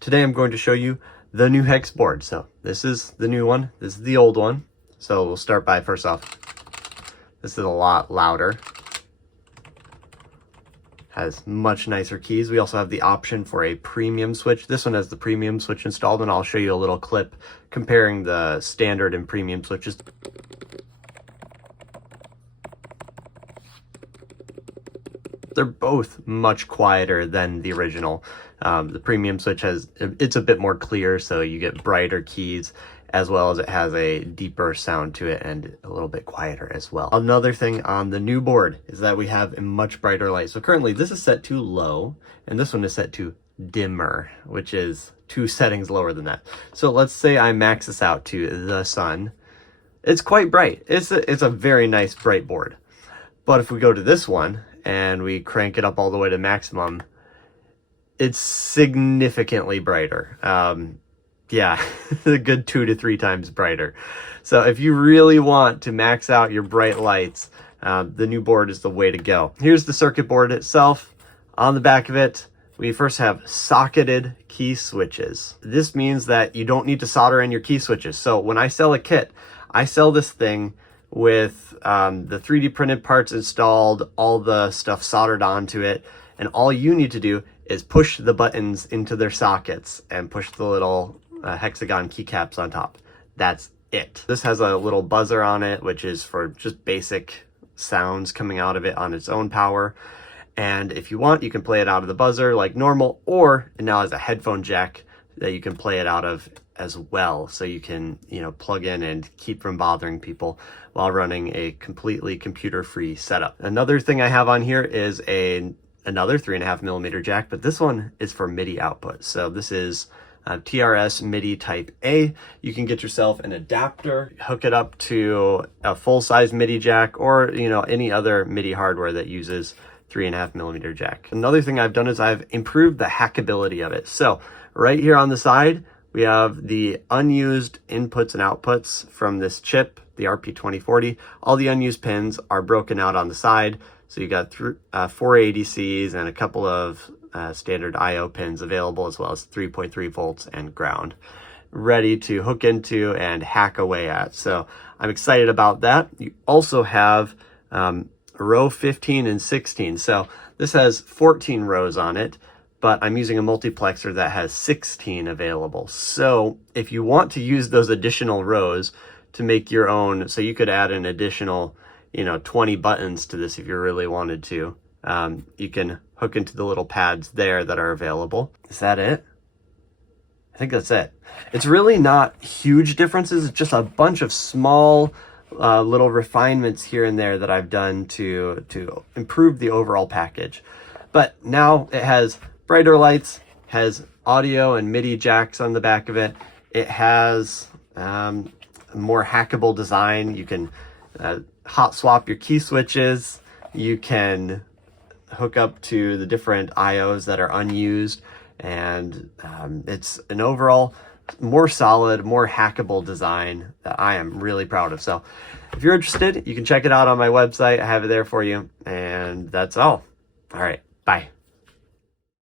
Today I'm going to show you the new Hex board. So this is the new one, this is the old one. So we'll start by, first off, this is a lot louder. Has much nicer keys. We also have the option for a premium switch. This one has the premium switch installed, and I'll show you a little clip comparing the standard and premium switches. They're both much quieter than the original. The premium switch it's a bit more clear, so you get brighter keys, as well as it has a deeper sound to it and a little bit quieter as well. Another thing on the new board is that we have a much brighter light. So currently this is set to low, and this one is set to dimmer, which is 2 settings lower than that. So let's say I max this out to the sun. It's quite bright. It's a very nice bright board. But if we go to this one and we crank it up all the way to maximum, it's significantly brighter. Yeah, a good 2 to 3 times brighter. So if you really want to max out your bright lights, the new board is the way to go. Here's the circuit board itself. On the back of it, we first have socketed key switches. This means that you don't need to solder in your key switches. So when I sell a kit, I sell this thing with the 3D printed parts installed, all the stuff soldered onto it, and all you need to do is push the buttons into their sockets and push the little Hexagon keycaps on top. That's it. This has a little buzzer on it, which is for just basic sounds coming out of it on its own power. And if you want, you can play it out of the buzzer like normal, or it now has a headphone jack that you can play it out of as well. So you can, plug in and keep from bothering people while running a completely computer-free setup. Another thing I have on here is another 3.5mm jack, but this one is for MIDI output. So this is TRS MIDI type A. You can get yourself an adapter, hook it up to a full-size MIDI jack, or any other MIDI hardware that uses 3.5mm jack. Another thing I've done is I've improved the hackability of it. So right here on the side, we have the unused inputs and outputs from this chip, the RP2040. All the unused pins are broken out on the side. So you got 4 ADCs and a couple of standard IO pins available, as well as 3.3 volts and ground, ready to hook into and hack away at. So I'm excited about that. You also have row 15 and 16. So this has 14 rows on it, but I'm using a multiplexer that has 16 available. So if you want to use those additional rows to make your own, so you could add an additional 20 buttons to this if you really wanted to. You can hook into the little pads there that are available. Is that it? I think that's it. It's really not huge differences. It's just a bunch of small little refinements here and there that I've done to improve the overall package. But now it has brighter lights, has audio and MIDI jacks on the back of it. It has a more hackable design. You can hot swap your key switches. You can hook up to the different IOs that are unused, and it's an overall more solid, more hackable design that I am really proud of. So if you're interested, you can check it out on my website. I have it there for you, and that's all. All right, bye.